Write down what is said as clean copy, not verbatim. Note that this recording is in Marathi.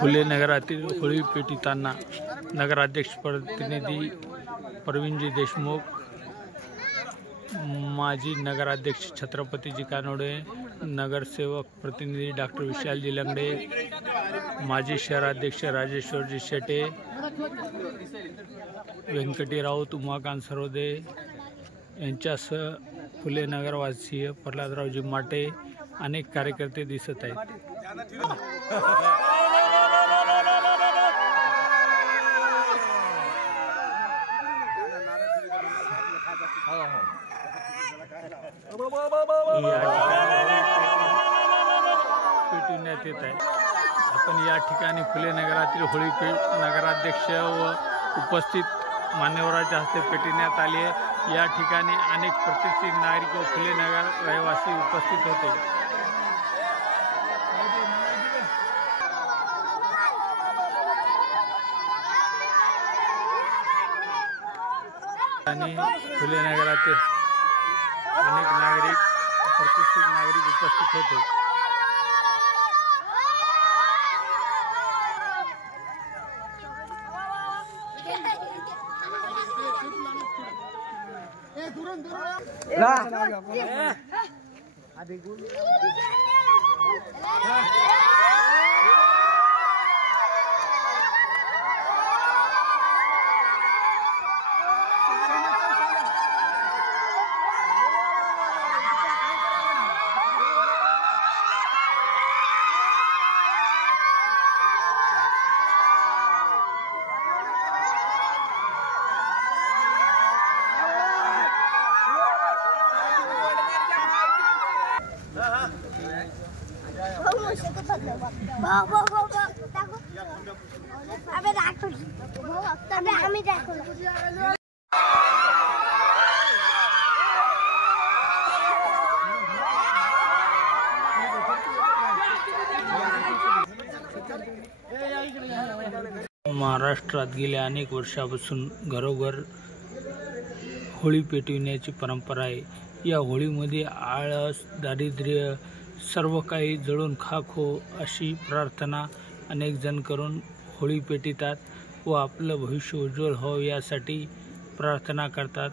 फुले नगरातील होळी पेटविताना नगराध्यक्ष प्रतिनिधी प्रवीणजी देशमुख, माजी नगराध्यक्ष छत्रपतीजी कानोडे, नगरसेवक प्रतिनिधी डॉक्टर विशालजी लंगडे, माजी शहराध्यक्ष राजेश्वरजी शेटे, व्यंकटी राऊत, उमाकांत सरोदे यांच्यासह फुले नगरवासीय प्रल्हादरावजी माटे अनेक कार्यकर्ते दिसत आहेत. पेटविण्यात येत आहे. आपण या ठिकाणी फुले नगरातील होळी नगराध्यक्ष व उपस्थित मान्यवरांच्या हस्ते पेटविण्यात आली आहे. या ठिकाणी अनेक प्रतिष्ठित नागरिक व फुले नगर रहिवासी उपस्थित होते. आणि फुले नगरातील अनेक नागरिक प्रतिष्ठित नागरिक उपस्थित होते. महाराष्ट्रात गेल्या अनेक वर्षापासून घरोघर होळी पेटविण्याची परंपरा आहे. या होळीमध्ये आळस, दारिद्र्य सर्व काही जळून खाक हो अशी प्रार्थना अनेक जण करून होळी पेटवितात व आपलं भविष्य उज्ज्वल हो यासाठी प्रार्थना करतात.